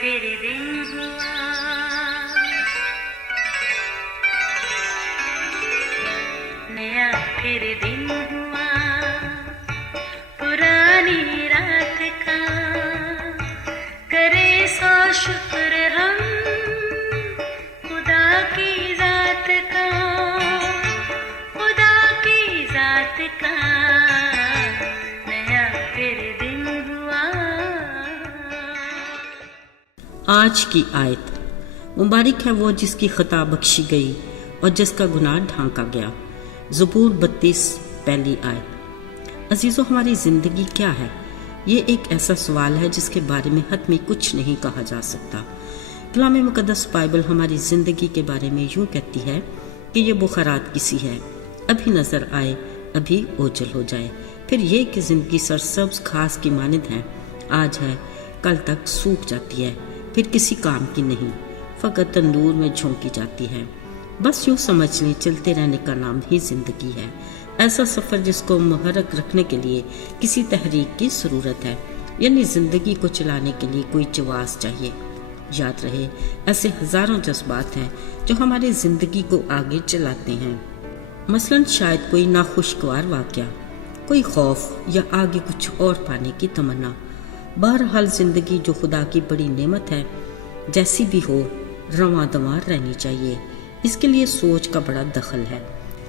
फिर दिन हुआ, नया फिर दिन हुआ, पुरानी रात का करे सो शुक्र हम खुदा की जात का, खुदा की जात का नया फिर दिन हुआ। आज की आयत। मुबारक है वो जिसकी खता बख्शी गई और जिसका गुनाह ढांका गया। ज़बूर 32 पहली आयत। अजीज़ों, हमारी ज़िंदगी क्या है? ये एक ऐसा सवाल है जिसके बारे में हतमी कुछ नहीं कहा जा सकता। कलाम मुक़द्दस बाइबल हमारी ज़िंदगी के बारे में यूँ कहती है कि ये बुखारात किसी है, अभी नज़र आए अभी ओझल हो जाए। फिर ये कि ज़िंदगी सरसब्ज़ घास की मानद है, आज है कल तक सूख जाती है, फिर किसी काम की नहीं, फ़कत तंदूर में झोंकी जाती है। बस यूँ समझ लें, चलते रहने का नाम ही ज़िंदगी है। ऐसा सफ़र जिसको मुहर्रक रखने के लिए किसी तहरीक की ज़रूरत है, यानी ज़िंदगी को चलाने के लिए कोई जवाज़ चाहिए। याद रहे, ऐसे हज़ारों जज्बात हैं जो हमारी ज़िंदगी को आगे चलाते हैं। मसलन शायद कोई नाखुशगवार वाक़या, कोई खौफ या आगे कुछ और पाने की तमन्ना। बहरहाल ज़िंदगी जो खुदा की बड़ी नेमत है, जैसी भी हो रवां दवां रहनी चाहिए। इसके लिए सोच का बड़ा दखल है।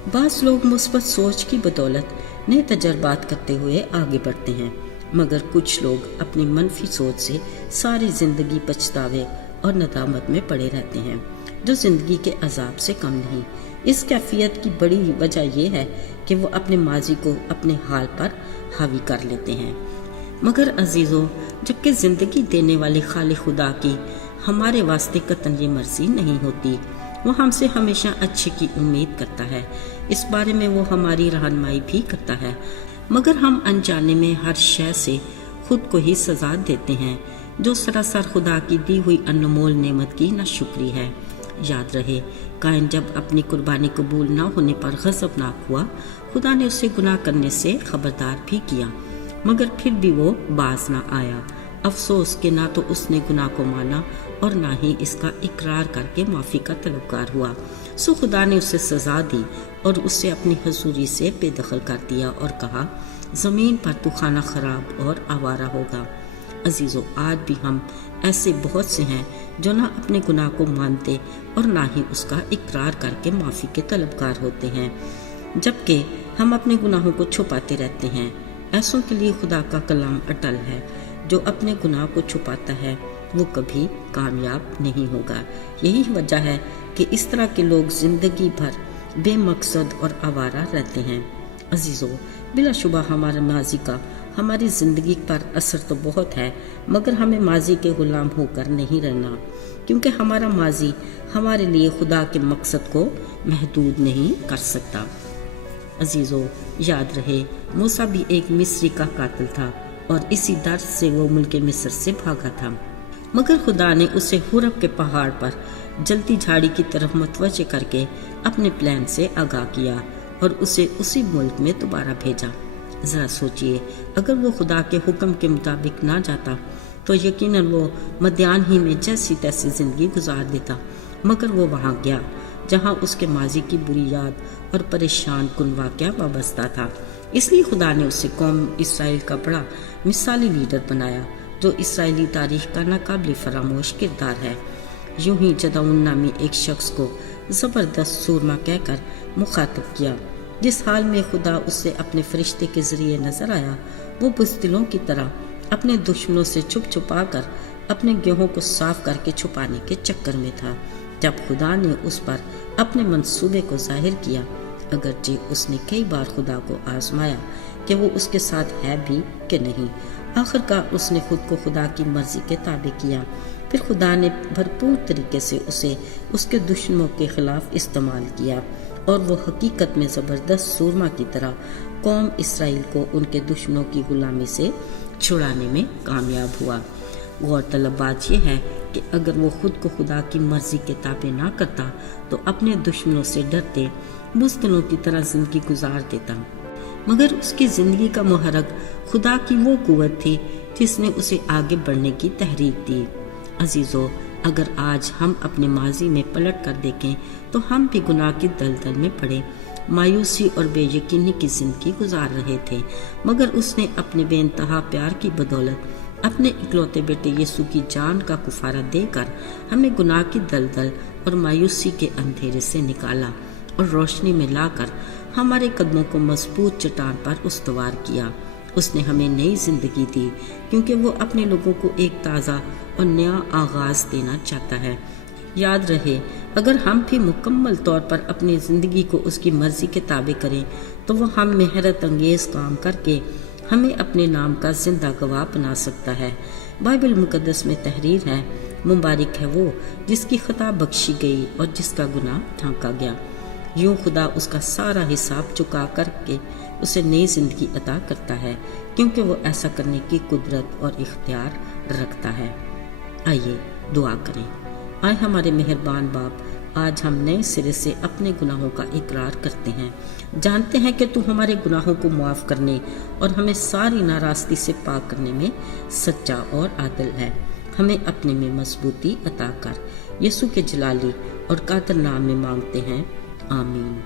बाज़ लोग मुस्बत सोच की बदौलत नए तजर्बात करते हुए आगे बढ़ते हैं, मगर कुछ लोग अपनी मनफी सोच से सारी ज़िंदगी पछतावे और नदामत में पड़े रहते हैं, जो ज़िंदगी के अजाब से कम नहीं। इस कैफियत की बड़ी वजह यह है कि वो अपने माजी को अपने हाल पर हावी कर लेते हैं। मगर अजीज़ों, जबकि ज़िंदगी देने वाले खालिक खुदा की हमारे वास्ते कतन ये मर्जी नहीं होती। वो हमसे हमेशा अच्छे की उम्मीद करता है, इस बारे में वो हमारी रहनुमाई भी करता है, मगर हम अनजाने में हर शय से खुद को ही सजा देते हैं, जो सरासर खुदा की दी हुई अनमोल नेमत की नाशुक्री है। याद रहे, काइन जब अपनी कुर्बानी कबूल न होने पर गज़बनाक हुआ, खुदा ने उसे गुनाह करने से खबरदार भी किया, मगर फिर भी वो बाज ना आया। अफसोस कि ना तो उसने गुनाह को माना और ना ही इसका इकरार करके माफ़ी का तलबगार हुआ। सो खुदा ने उसे सज़ा दी और उसे अपनी हजूरी से बेदखल कर दिया और कहा, ज़मीन पर तू खाना ख़राब और आवारा होगा। अजीज़ों, आज भी हम ऐसे बहुत से हैं जो ना अपने गुनाह को मानते और ना ही उसका इकरार करके माफ़ी के तलबगार होते हैं, जबकि हम अपने गुनाहों को छुपाते रहते हैं। ऐसों के लिए खुदा का कलाम अटल है, जो अपने गुनाह को छुपाता है वो कभी कामयाब नहीं होगा। यही वजह है कि इस तरह के लोग ज़िंदगी भर बेमकसद और आवारा रहते हैं। अजीज़ों, बिलाशुबा हमारे माजी का हमारी ज़िंदगी पर असर तो बहुत है, मगर हमें माजी के ग़ुलाम होकर नहीं रहना, क्योंकि हमारा माजी हमारे लिए खुदा के मकसद को महदूद नहीं कर सकता। अजीज़ों, याद रहे, मूसा भी एक मिस्री का कातिल था और इसी दर्द से वो मुल्क मिस्र से भागा था, मगर खुदा ने उसे हुरब के पहाड़ पर जलती झाड़ी की तरफ मुतवज्जे करके अपने प्लान से आगाह किया और उसे उसी मुल्क में दोबारा भेजा। ज़रा सोचिए, अगर वो खुदा के हुक्म के मुताबिक ना जाता तो यकीनन वो मध्यान ही में जैसी तैसी ज़िंदगी गुजार देता, मगर वो वहाँ गया जहाँ उसके माजी की बुरी याद और परेशान कुन वाक़या वाबस्ता था। इसलिए खुदा ने उसे कौम इसराइल का बड़ा मिसाली लीडर बनाया, जो इसराइली तारीख का नाकाबिल फरामोश किरदार है। यूं ही जदाउन नामी एक शख्स को ज़बरदस्त सूरमा कहकर मुखातब किया। जिस हाल में खुदा उससे अपने फरिश्ते के ज़रिए नज़र आया, वो बुज़दिलों की तरह अपने दुश्मनों से छुप छुपा कर अपने गेहूं को साफ करके छुपाने के चक्कर में था। जब खुदा ने उस पर अपने मंसूबे को जाहिर किया, अगरचे उसने कई बार खुदा को आजमाया कि वो उसके साथ है भी कि नहीं, आखिरकार उसने खुद को खुदा की मर्जी के ताबे किया। फिर खुदा ने भरपूर तरीके से उसे उसके दुश्मनों के खिलाफ इस्तेमाल किया और वो हकीकत में ज़बरदस्त सूरमा की तरह कौम इसराइल को उनके दुश्मनों की गुलामी से छुड़ाने में कामयाब हुआ। गौरतलब बात यह है कि अगर वो खुद को खुदा की मर्जी के ताबे ना करता तो अपने दुश्मनों से डरते बुज़दिलों की तरह ज़िंदगी गुजार देता, मगर उसकी ज़िंदगी का मुहर्रक खुदा की वो कुव्वत थी जिसने उसे आगे बढ़ने की तहरीक दी। अजीज़ों, अगर आज हम अपने माजी में पलट कर देखें तो हम भी गुनाह की दलदल में पड़े मायूसी और बेयकीनी की ज़िंदगी गुजार रहे थे, मगर उसने अपने बेइंतहा प्यार की बदौलत अपने इकलौते बेटे यीशु की जान का कुफारा देकर हमें गुनाह की दलदल और मायूसी के अंधेरे से निकाला और रोशनी में लाकर हमारे कदमों को मजबूत चट्टान पर उस्तवार किया। उसने हमें नई जिंदगी दी क्योंकि वो अपने लोगों को एक ताज़ा और नया आगाज़ देना चाहता है। याद रहे, अगर हम भी मुकम्मल तौर पर अपनी ज़िंदगी को उसकी मर्ज़ी के ताबे करें तो वो हम में हैरत अंगेज़ काम करके हमें अपने नाम का जिंदा गवाह बना सकता है। बाइबल मुकद्दस में तहरीर है, मुबारक है वो जिसकी खता बख्शी गई और जिसका गुनाह ढांका गया। यूं खुदा उसका सारा हिसाब चुका करके उसे नई जिंदगी अता करता है, क्योंकि वो ऐसा करने की कुदरत और इख्तियार रखता है। आइए दुआ करें। आए हमारे मेहरबान बाप, आज हम नए सिरे से अपने गुनाहों का इकरार करते हैं। जानते हैं कि तू हमारे गुनाहों को मुआफ़ करने और हमें सारी नाराज़गी से पाक करने में सच्चा और आदिल है। हमें अपने में मजबूती अता कर। यीशु के जलाली और कादर नाम में मांगते हैं, आमीन।